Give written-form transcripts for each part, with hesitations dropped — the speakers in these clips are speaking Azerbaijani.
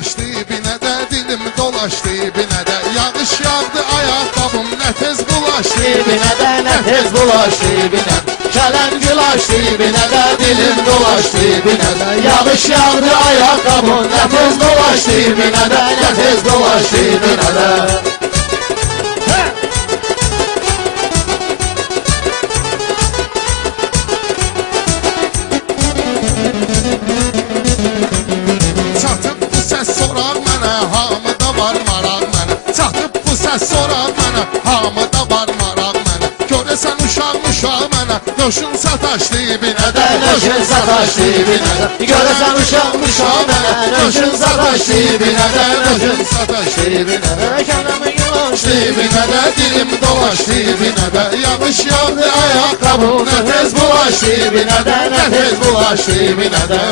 bulaşdı binə də, dilim dolaşdı binə də. Yağış yağdı ayaqqabım, nə tez bulaşdı binə də, nə tez bulaşdı binə. Kələm gülaşdı binə də, dilim dolaşdı binə də. Yağış yağdı ayaqqabım, nə tez dolaşdı binə də, nə tez dolaşdı binə də. Sorar mənə, hamıda var maraq mənə. Görəsən uşaq mənə, nöşün sataşdı binə də, nöşün sataşdı binə də. Görəsən uşaq mənə, nöşün sataşdı binə də, nöşün sataşdı binə də. Kələmi gülaşdı binə də, dilim dolaşdı binə də. Yağış yağdı ayaqqabım, nə tez bulaşdı binə də, nə tez bulaşdı binə də.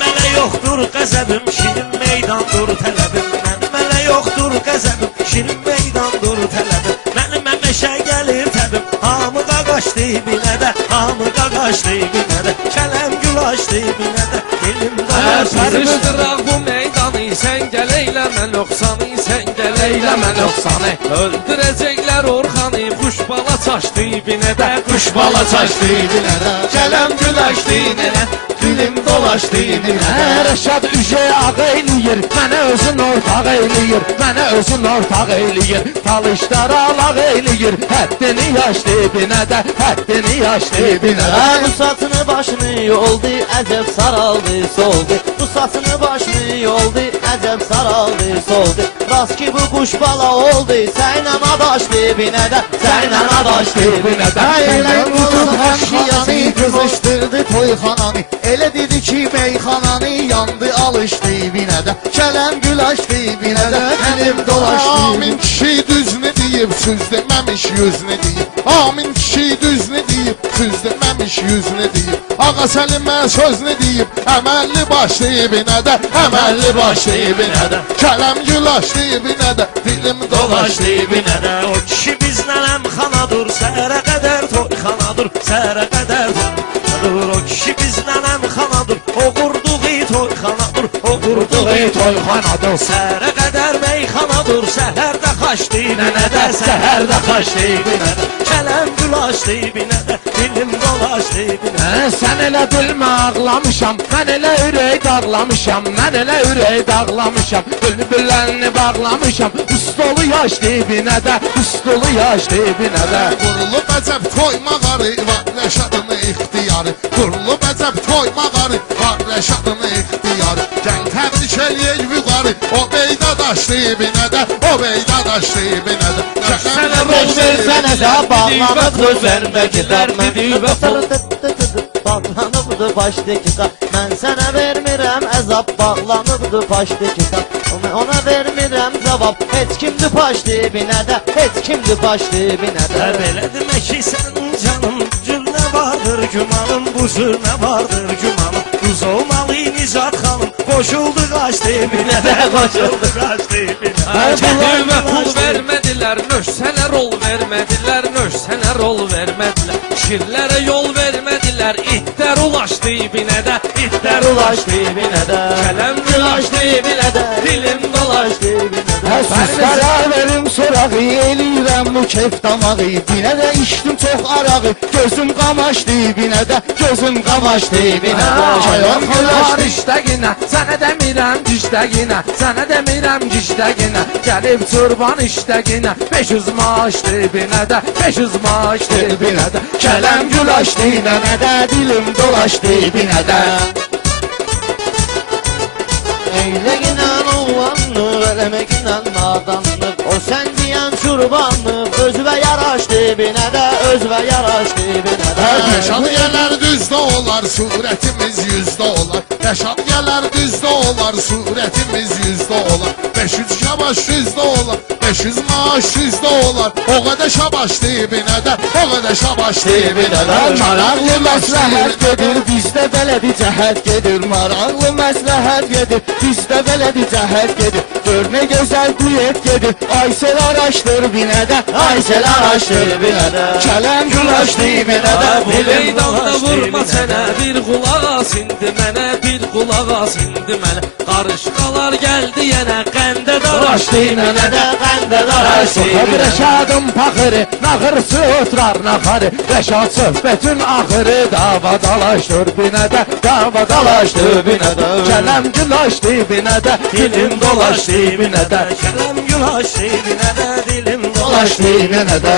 Mənə yoxdur qəzəbim, şirin meydandır tələbim. Mənə yoxdur qəzəbim, şirin meydandır tələbim. Mənim məməşə gəlir təbim, hamı qaqaşdı binə də, hamı qaqaşdı binə də. Kələm gülaşdı binə də, dilim dolaşdı. Karışdıraq bu meydanı, sən gəl eyləmə nöqsanı, sən gəl eyləmə nöqsanı. Öldürəcəklər Orxanı, quş bala çaşdı binə də, quş bala çaşdı binə də. Kələm gülaşdı binə, dilim dolaşdı binə. Rəşad ücə ağ eləyir, mənə özün ortaq eləyir, mənə özün ortaq eləyir. Talışlar alaq eləyir, həddini yaşdı binə də, həddini yaşdı binə də. Bu saçını başını yoldu, əcəb saraldı, soldu. Bu saçını başını yoldu, əcəb saraldı, soldu. Rast ki bu quş bala oldu, sənlə adaşdı binə də, sənlə adaşdı binə də. Elə qulun həmşiyası qızışdırdı toyxananı, elə dedi ki meyxananı yandı alışdı binə də. Kələm gülaşdı binə də, əlim dolaşdı. Amin kişi düzünü deyib, söz deməmiş yüzünü deyib. Amin kişi düzünü deyib, söz deməmiş yüzünü deyib. Ağa Səlimə sözünü deyib, əməlli başlı binə də, əməlli başlı binə də. Kələm gülaşdı binə də, dilim dolaşdı binə də. O kişi bizlə əmxanadır, səhərə qədər toyxanadır, səhərə qədər toyxanadır. O kişi bizlə əmxanadır, o qurduğu toyxanadır, o qurduğu toyxanadır. Səhərə qədər meyxanadır, səhərdə xaçdı binə də, səhərdə xaçdı binə də. Kələm gülaşdı binə də, dilim dolaşdı binə də. Sən elə bilmə ağlamışam, mən elə ürək dağlamışam, mən elə ürək dağlamışam. Bülbüllərini bağlamışam, ustolu yaşdı binə də, ustolu yaşdı binə də. Qurulub əcəb toymağarı, var Rəşadını ixtiyarı. Qurulub əcəb toymağarı, var Rəşadını ixtiyarı. Gəl təbrik eləyək vüqarı, o beydə daşdı binə də, o beydə daşdı binə də. Sənə rol versənəsə, bağlanıbdır vermə kitab. Bağlanıbdır başlı kitab. Mən sənə vermirəm əzab, bağlanıbdır başlı kitab. Ona vermirəm cavab, heç kimdir başlı binə də, heç kimdir başlı binə də. Belə demək ki sən canım, cür nə vardır gümanım, bu cür nə vardır gümanım. Quz olmalı Nicat xanım, qoşuldu qaçdı binə də, qoşuldu qaçdı binə də. Kəlmə pul vermədilər, nöş sənə rol vermədilər, nöş sənə rol vermədilər. Şirlərə yol vermədilər, itlər ulaşdı binə də, itlər ulaşdı binə də. Kələm gülaşdı binə də, dilim dolaşdı binə də. Əsuslara verim sorağı, eləyirəm bu keyf damağı. Binə də içdim çox arağı, gözüm qamaşdı binə də, gözüm qamaşdı binə də. Kələm gülaşdı işdəginə, sənə demirəm cişdəginə, sənə demirəm cişdəginə. Gəlib çırban işdəginə, 500 maaşdı binə də, 500 maaşdı binə də. Kələm gülaşdı binə də, dilim dolaşdı binə də. Eyləginə oğlanlıq, eləməginə nadanlıq. O sən deyən çurbanlıq, özvə yaraşdı binə də, özvə yaraşdı binə də. Rəşad gələr düzdə olar, surətimiz yüzdə olar. Rəşad gələr düzdə olar, surətimiz yüzdə olar. 500 yavaş yüzdə olar, 500 500 maaş 100 də olar. O qədər şabaş dibinə də, o qədər şabaş dibinə də. Maraqlı məsləhət gedir, bizdə belədi cəhət gedir. Maraqlı məsləhət gedir, bizdə belədi cəhət gedir. Gör nə gözəl duyet gedir, Aysel araşdır binədə, Aysel araşdır binədə. Kələm gülaş dibinə də, Bu meydanda vurma sənə, bir qulaq as indi mənə, bir qulaq as indi mənə. Qarışqalar gəldi yenə, qəndə daraşdı mənə də, qəndə daraşdı mənə. Rəşadın paxırı, naxırsı otrar naxarı. Rəşad söhbətin axırı, dava dalaşdır binədə, dava dalaşdır binədə. Kələm gülaş dibinədə, dilim dolaşdı binədə. Kələm gülaş dibinədə, dilim Dolaşdı binədə.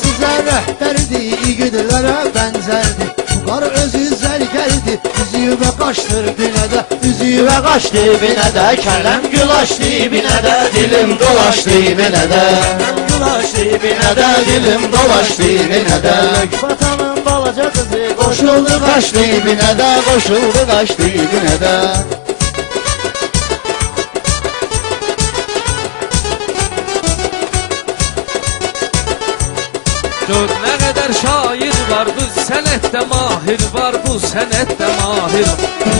Sizə rəhbərdi, igidlərə bənzərdi. Qar özü zərgərdi, üzüyü və qaşdır binədə, üzüyü və Qaşdı binədə, kələm gülaşdı binədə, dilim dolaşdı binədə. Kələm gülaş Binədə, dilim dolaşdı binədə. Vatanın balaca qızı Qoşuldu qaşdı binədə, qoşuldu qaşdı binədə. Gör nə qədər şair var, bu sənətdə mahir var, bu sənətdə mahir.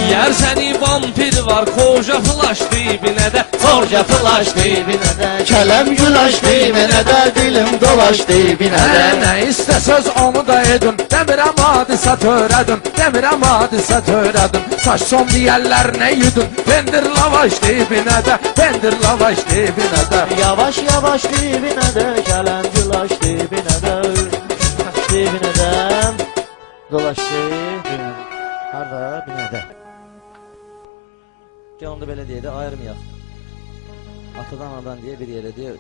Yer səni vampir var, koca flash dibinədə, Sorca flaşdı binədə. Kələm gülaşdı binədə, dilim dolaşdı binədə. Nə istəsəz onu da edin, demirəm hadisə törədin, demirəm hadisə törədin. Saç son deyərlər nə yudun, pendir lavaş dibinədə, pendir lavaş dibinədə. Yavaş yavaş dibinədə, kələm gülaş dibinədə. Dibinədə, dolaşdı binədə. Harda? Binədə. Gəl onda belə deyə də ayırmayaq. Atadan anadan deyə bir yerə deyə.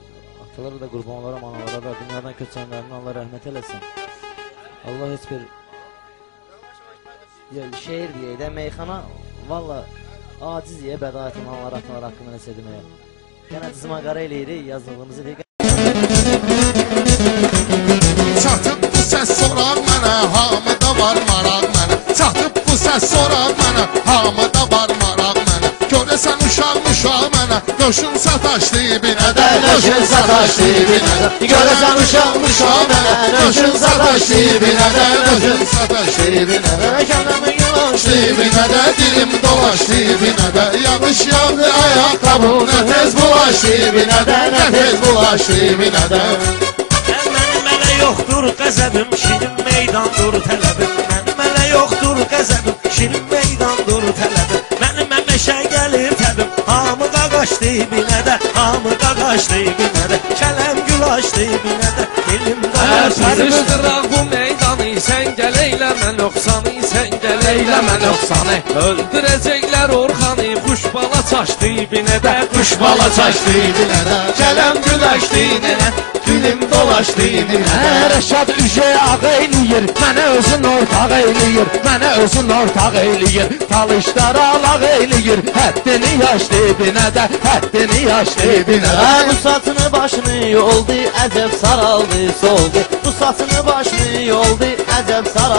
Atalara da qurbanlara, manalara da, dünyadan köçənlərini Allah rəhmət eləsin. Allah heç bir şeir deyək də, meyxana valla aciz deyə bədayətin Allah rəhmətlər haqqında nəsə deməyə. Yenə dizimə qara eləyirik, yazılığımızı deyək. Çatıb bu səs soraq mənə, hamıda var maraq mənə. Çatıb bu səs soraq mənə, hamıda var maraq mənə. Görəsən uşaq mənə, döşün sataş dibinədə, döşün sataş dibinədə. Görəsən uşaq mənə, döşün sataş dibinədə, döşün sataş dibinədə. Kələmi gülaş Dibinədə, dilim dolaş dibinədə. Yanlış yandı ayaqqabım, nə tez bulaş dibinədə, nə tez bulaş dibinədə. Mənim ələ yoxdur qəzəbim, şirin meydandır tələbim. Mənim ələ yoxdur qəzəbim, şirin meydandır tələbim. Mənim əməşə gəlir təbim, hamı qaqaş dibinədə, hamı qaqaş dibinədə. Kələm gülaş dibinədə, dilim dolaş Sərişdiraq bu meydanı, sən gəl eyləmə nöqsanı, sən gəl eyləmə nöqsanı. Öldürəcəklər Orxanı, quş bala çaş dibinədə, quş bala çaş dibinədə. Kələm gülaş dibinədə, dilim dolaşdı binədə. Rəşad ücə ağ eləyir, mənə özün ortaq eləyir, mənə özün ortaq eləyir. Talışlara lağ eləyir, həddini yaşdı binədə, həddini yaşdı binədə. Bu saçını başını yoldu, əcəb saraldı, soldu. Bu saçını başını yoldu, əcəb saraldı.